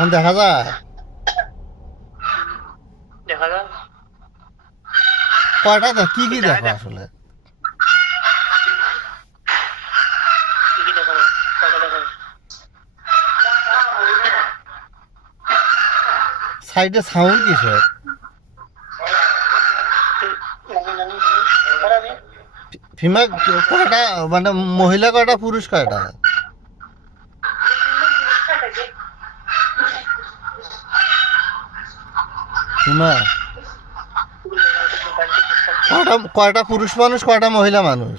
এখন দেখা যায় দেখা যায় কয়টা দেখ কি কি দেখো আসলে কি কি দেখা যায় কয়টা দেখা যায় সাইডে সাউন্ড কিসের ফিমেল কয়টা মানে মহিলা কয়টা পুরুষ কয়টা ফিমেল কয়টা কয়টা পুরুষ মানুষ কয়টা মহিলা মানুষ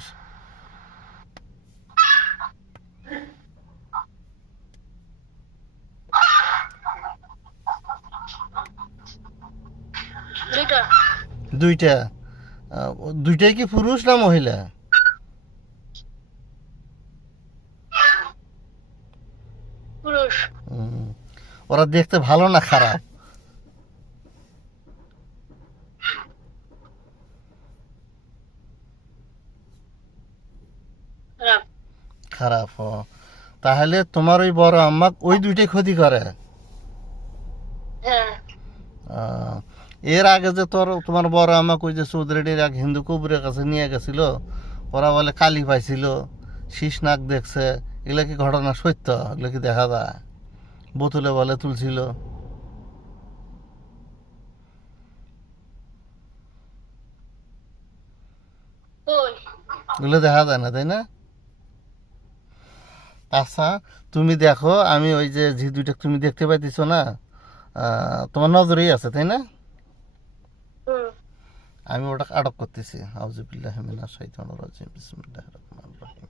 দুইটা দুইটা দুইটাই কি পুরুষ না মহিলা পুরুষ হুম। ওরা দেখতে ভালো না খারাপ খারাপ খারাপ তাহলে তোমার ওই বড় আম্মা ওই দুইটাই ক্ষতি করে হ্যাঁ আহ, এর আগে যে তোমার বড় আমাকে ওই যে চৌধুরীর এক হিন্দু কবুরের কাছে নিয়ে গেছিল ওরা বলে কালি পাইছিল শীষ নাক দেখছে এগুলো কি ঘটনা সত্য এগুলো কি দেখা যায় বোতলে বলে তুলছিল কই এগুলো দেখা যায় না তাই না আচ্ছা তুমি দেখো আমি ওই যে জি দুইটা তুমি দেখতে পাইতেছো না তোমার নজরেই আছে তাই না হুম আমি ওটা আটক করতেছি আউযুবিল্লাহি মিনাশ শাইতানির রাজিম বিসমিল্লাহির রহমানির রহিম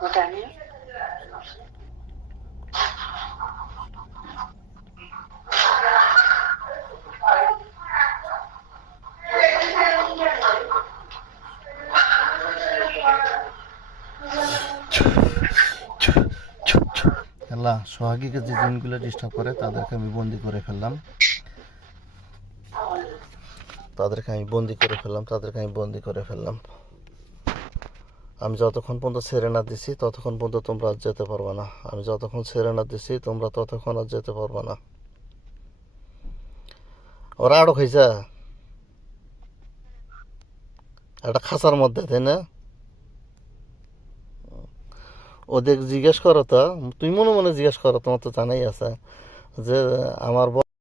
ওটা নিয়ে আল্লাহ সোহাগীকে যে জিনগুলো ডিস্টার্ব করে তাদেরকে আমি বন্দি করে ফেললাম আমি যতক্ষণ পর্যন্ত ছেড়ে না দিছি ততক্ষণ পর্যন্ত তোমরা আর যেতে পারবে না আমি যতক্ষণ ছেড়ে না দিছি তোমরা ততক্ষণ আর যেতে পারবে না ওরা আটক হয়েছে একটা খাঁচার মধ্যে তাই না ওদের জিজ্ঞেস করো তো তুমি মনে মনে জিজ্ঞেস করো তোমার তো জানাই আছে যে আমার